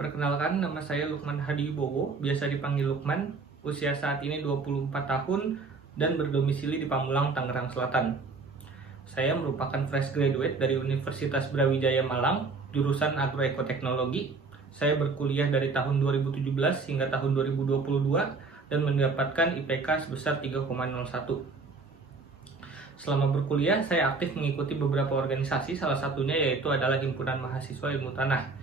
Perkenalkan, nama saya Lukman Hadibowo, biasa dipanggil Lukman. Usia saat ini 24 tahun dan berdomisili di Pamulang, Tangerang Selatan. Saya merupakan fresh graduate dari Universitas Brawijaya Malang, jurusan Agroekoteknologi. Saya berkuliah dari tahun 2017 hingga tahun 2022 dan mendapatkan IPK sebesar 3,01. Selama berkuliah, saya aktif mengikuti beberapa organisasi, salah satunya yaitu adalah Himpunan Mahasiswa Ilmu Tanah.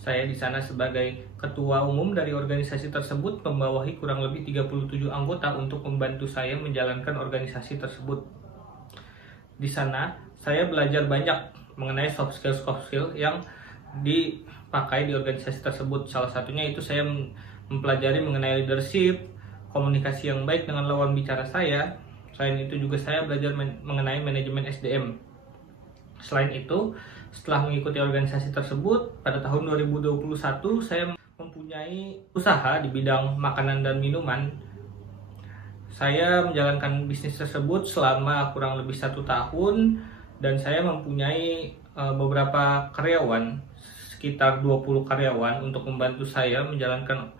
Saya di sana sebagai ketua umum dari organisasi tersebut, membawahi kurang lebih 37 anggota untuk membantu saya menjalankan organisasi tersebut. Di sana, saya belajar banyak mengenai soft skill yang dipakai di organisasi tersebut. Salah satunya itu saya mempelajari mengenai leadership, komunikasi yang baik dengan lawan bicara saya. Selain itu juga saya belajar mengenai manajemen SDM. Selain itu, setelah mengikuti organisasi tersebut, pada tahun 2021 saya mempunyai usaha di bidang makanan dan minuman. Saya menjalankan bisnis tersebut selama kurang lebih 1 tahun dan saya mempunyai beberapa karyawan, sekitar 20 karyawan untuk membantu saya menjalankan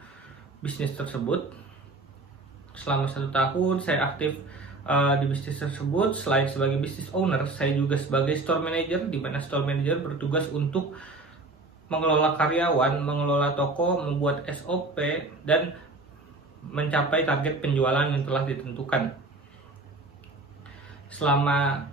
bisnis tersebut. Selama 1 tahun saya aktif di bisnis tersebut. Selain sebagai business owner, saya juga sebagai store manager, di mana store manager bertugas untuk mengelola karyawan, mengelola toko, membuat SOP, dan mencapai target penjualan yang telah ditentukan. Selama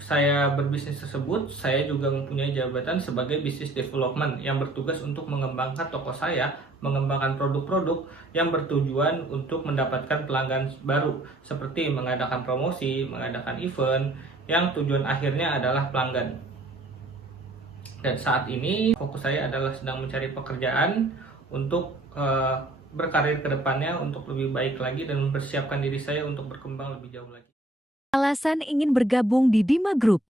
saya berbisnis tersebut, saya juga mempunyai jabatan sebagai business development yang bertugas untuk mengembangkan toko saya, mengembangkan produk-produk yang bertujuan untuk mendapatkan pelanggan baru, seperti mengadakan promosi, mengadakan event, yang tujuan akhirnya adalah pelanggan. Dan saat ini fokus saya adalah sedang mencari pekerjaan untuk berkarir ke depannya untuk lebih baik lagi dan mempersiapkan diri saya untuk berkembang lebih jauh lagi. Alasan ingin bergabung di Dima Group.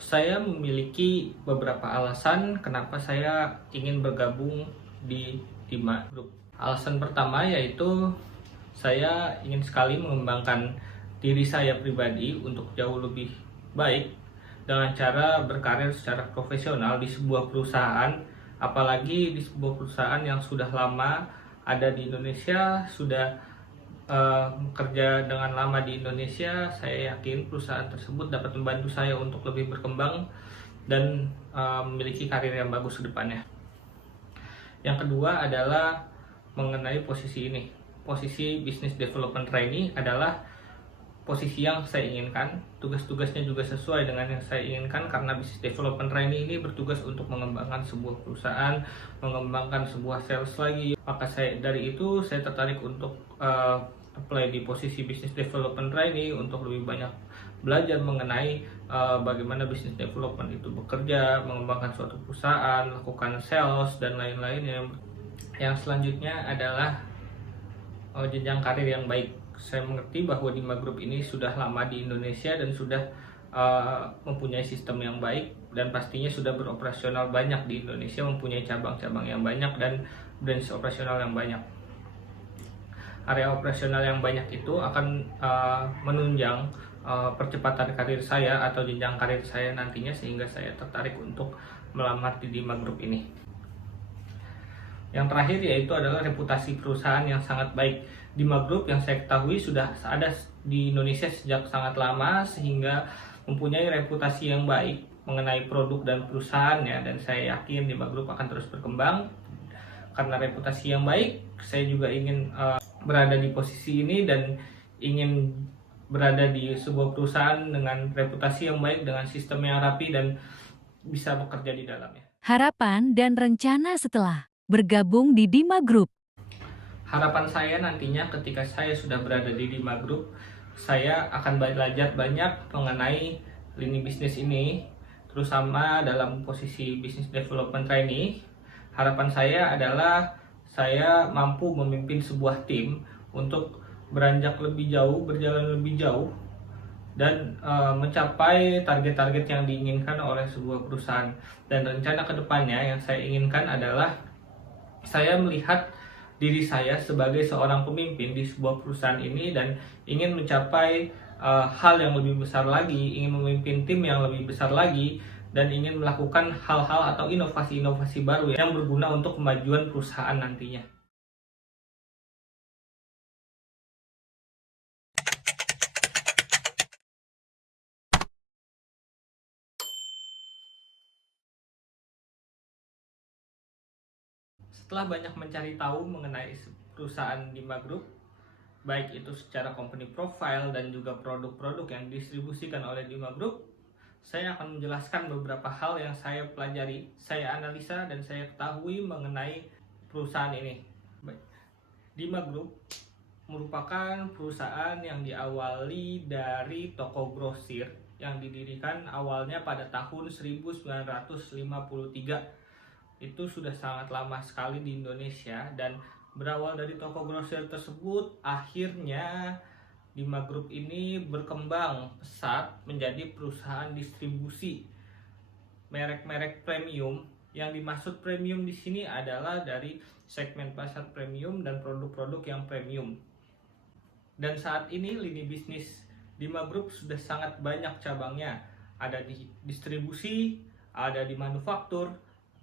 Saya memiliki beberapa alasan kenapa saya ingin bergabung di Dima Group. Alasan pertama yaitu saya ingin sekali mengembangkan diri saya pribadi untuk jauh lebih baik dengan cara berkarir secara profesional di sebuah perusahaan, apalagi di sebuah perusahaan yang sudah lama ada di Indonesia, sudah bekerja dengan lama di Indonesia. Saya yakin perusahaan tersebut dapat membantu saya untuk lebih berkembang dan memiliki karir yang bagus ke depannya. Yang kedua adalah mengenai posisi ini. Posisi Business Development Trainee adalah posisi yang saya inginkan. Tugas-tugasnya juga sesuai dengan yang saya inginkan, karena Business Development Trainee ini bertugas untuk mengembangkan sebuah perusahaan, mengembangkan sebuah sales lagi. Maka dari itu saya tertarik untuk apply di posisi Business Development Trainee untuk lebih banyak belajar mengenai bagaimana business development itu bekerja, mengembangkan suatu perusahaan, lakukan sales dan lain-lain. Yang selanjutnya adalah jenjang karir yang baik. Saya mengerti bahwa Dima Group ini sudah lama di Indonesia dan sudah mempunyai sistem yang baik, dan pastinya sudah beroperasional banyak di Indonesia, mempunyai cabang-cabang yang banyak dan branch operasional yang banyak. Area operasional yang banyak itu akan menunjang percepatan karir saya atau jenjang karir saya nantinya, sehingga saya tertarik untuk melamar di Dima Group ini. Yang terakhir yaitu adalah reputasi perusahaan yang sangat baik. Dima Group yang saya ketahui sudah ada di Indonesia sejak sangat lama, sehingga mempunyai reputasi yang baik mengenai produk dan perusahaannya, dan saya yakin Dima Group akan terus berkembang. Karena reputasi yang baik, saya juga ingin berada di posisi ini dan ingin berada di sebuah perusahaan dengan reputasi yang baik, dengan sistem yang rapi, dan bisa bekerja di dalamnya. Harapan dan rencana setelah bergabung di Dima Group. Harapan saya nantinya ketika saya sudah berada di Dima Group, saya akan belajar banyak mengenai lini bisnis ini, terutama dalam posisi Business Development Trainee. Harapan saya adalah saya mampu memimpin sebuah tim untuk beranjak lebih jauh, berjalan lebih jauh, dan mencapai target-target yang diinginkan oleh sebuah perusahaan. Dan rencana kedepannya yang saya inginkan adalah saya melihat diri saya sebagai seorang pemimpin di sebuah perusahaan ini dan ingin mencapai hal yang lebih besar lagi, ingin memimpin tim yang lebih besar lagi, dan ingin melakukan hal-hal atau inovasi-inovasi baru yang berguna untuk kemajuan perusahaan nantinya. Setelah banyak mencari tahu mengenai perusahaan Dima Group, baik itu secara company profile dan juga produk-produk yang didistribusikan oleh Dima Group, saya akan menjelaskan beberapa hal yang saya pelajari, saya analisa, dan saya ketahui mengenai perusahaan ini. Dima Group merupakan perusahaan yang diawali dari toko grosir yang didirikan awalnya pada tahun 1953. Itu sudah sangat lama sekali di Indonesia, dan berawal dari toko grosir tersebut, akhirnya Dima Group ini berkembang pesat menjadi perusahaan distribusi merek-merek premium. Yang dimaksud premium di sini adalah dari segmen pasar premium dan produk-produk yang premium. Dan saat ini lini bisnis Dima Group sudah sangat banyak cabangnya. Ada di distribusi, ada di manufaktur,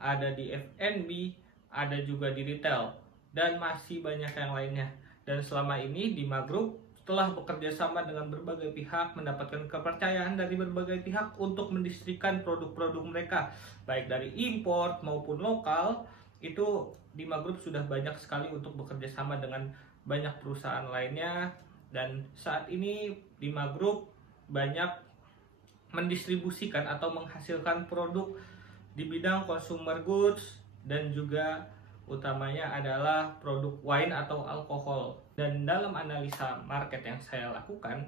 ada di F&B, ada juga di retail, dan masih banyak yang lainnya. Dan selama ini Dima Group telah bekerja sama dengan berbagai pihak, mendapatkan kepercayaan dari berbagai pihak untuk mendistribusikan produk-produk mereka, baik dari import maupun lokal. Itu Dima Group sudah banyak sekali untuk bekerja sama dengan banyak perusahaan lainnya, dan saat ini Dima Group banyak mendistribusikan atau menghasilkan produk di bidang consumer goods, dan juga utamanya adalah produk wine atau alkohol. Dan dalam analisa market yang saya lakukan,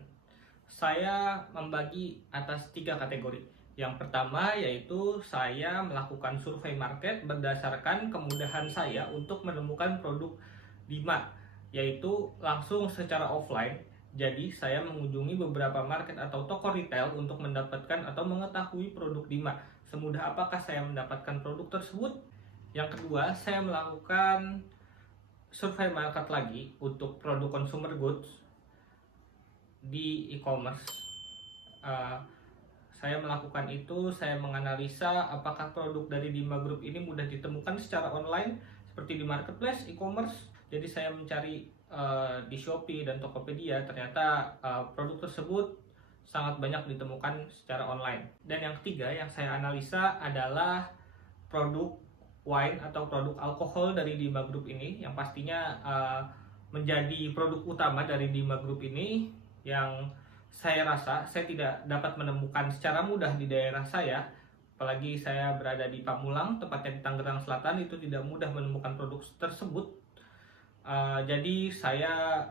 saya membagi atas 3 kategori. Yang pertama yaitu saya melakukan survei market berdasarkan kemudahan saya untuk menemukan produk Dima, yaitu langsung secara offline. Jadi saya mengunjungi beberapa market atau toko retail untuk mendapatkan atau mengetahui produk Dima. Semudah apakah saya mendapatkan produk tersebut? Yang kedua, saya melakukan survei market lagi untuk produk consumer goods di e-commerce. Saya melakukan itu, saya menganalisa apakah produk dari Dima Group ini mudah ditemukan secara online seperti di marketplace, e-commerce. Jadi saya mencari di Shopee dan Tokopedia, ternyata produk tersebut sangat banyak ditemukan secara online. Dan yang ketiga yang saya analisa adalah produk wine atau produk alkohol dari Dima Group ini, yang pastinya menjadi produk utama dari Dima Group ini, yang saya rasa saya tidak dapat menemukan secara mudah di daerah saya. Apalagi saya berada di Pamulang, tepatnya di Tangerang Selatan, itu tidak mudah menemukan produk tersebut. Jadi saya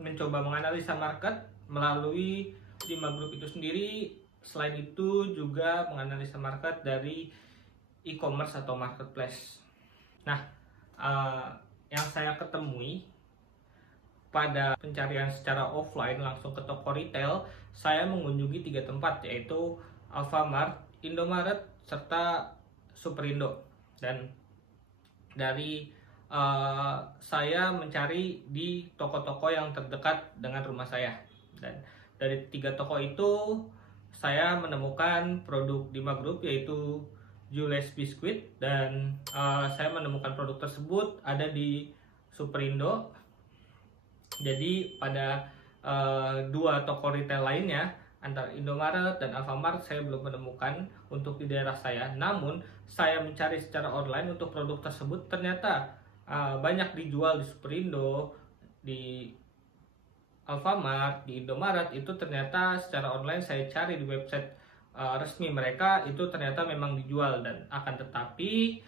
mencoba menganalisa market melalui Dima Group itu sendiri. Selain itu juga menganalisa market dari e-commerce atau marketplace. Nah, yang saya ketemui pada pencarian secara offline langsung ke toko retail, saya mengunjungi 3 tempat, yaitu Alfamart, Indomaret, serta Superindo. Dan dari saya mencari di toko-toko yang terdekat dengan rumah saya, dan dari 3 toko itu saya menemukan produk Dima Group, yaitu Jules Biscuit, dan saya menemukan produk tersebut ada di Superindo. Jadi pada 2 toko retail lainnya, antara Indomaret dan Alfamart, saya belum menemukan untuk di daerah saya. Namun saya mencari secara online untuk produk tersebut, ternyata banyak dijual di Superindo, di Alfamart, di Indomaret. Itu ternyata secara online saya cari di website resmi mereka, itu ternyata memang dijual. Dan akan tetapi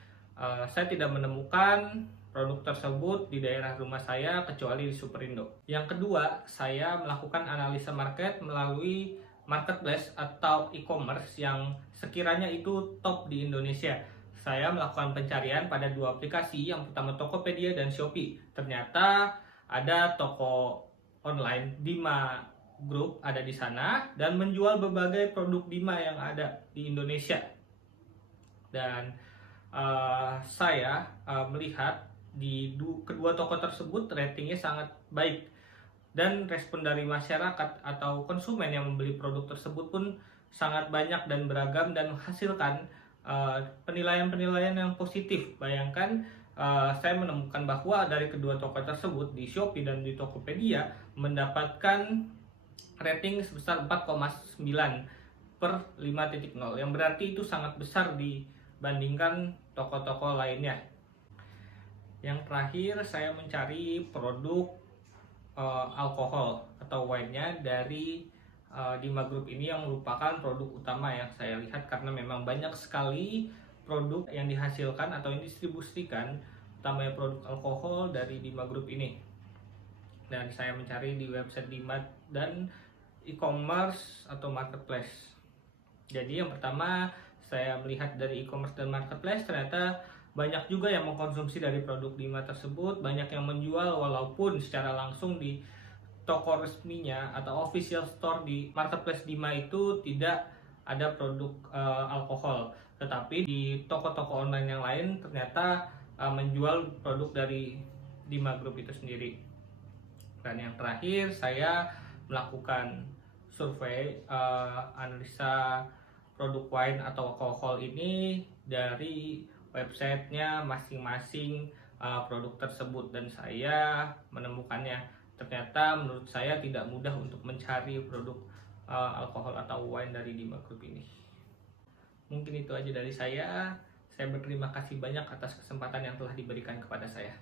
saya tidak menemukan produk tersebut di daerah rumah saya kecuali di Superindo. Yang kedua, saya melakukan analisa market melalui marketplace atau e-commerce yang sekiranya itu top di Indonesia. Saya melakukan pencarian pada 2 aplikasi, yang pertama Tokopedia dan Shopee. Ternyata ada toko online Dima Group ada di sana dan menjual berbagai produk Dima yang ada di Indonesia. Dan saya melihat di kedua toko tersebut ratingnya sangat baik, dan respon dari masyarakat atau konsumen yang membeli produk tersebut pun sangat banyak dan beragam dan menghasilkan penilaian-penilaian yang positif. Bayangkan saya menemukan bahwa dari kedua toko tersebut di Shopee dan di Tokopedia mendapatkan rating sebesar 4,9 per 5.0, yang berarti itu sangat besar dibandingkan toko-toko lainnya. Yang terakhir, saya mencari produk alkohol atau wine-nya dari Dima Group ini, yang merupakan produk utama yang saya lihat karena memang banyak sekali produk yang dihasilkan atau yang didistribusikan, utamanya produk alkohol dari Dima Group ini. Dan saya mencari di website Dima dan e-commerce atau marketplace. Jadi yang pertama, saya melihat dari e-commerce dan marketplace, ternyata banyak juga yang mengkonsumsi dari produk Dima tersebut, banyak yang menjual walaupun secara langsung di toko resminya atau official store di marketplace Dima itu tidak ada produk alkohol, tetapi di toko-toko online yang lain ternyata menjual produk dari Dima Group itu sendiri. Dan yang terakhir, saya melakukan survei analisa produk wine atau alkohol ini dari websitenya masing-masing produk tersebut, dan saya menemukannya. Ternyata menurut saya tidak mudah untuk mencari produk alkohol atau wine dari Dima Group ini. Mungkin itu aja dari saya. Saya berterima kasih banyak atas kesempatan yang telah diberikan kepada saya.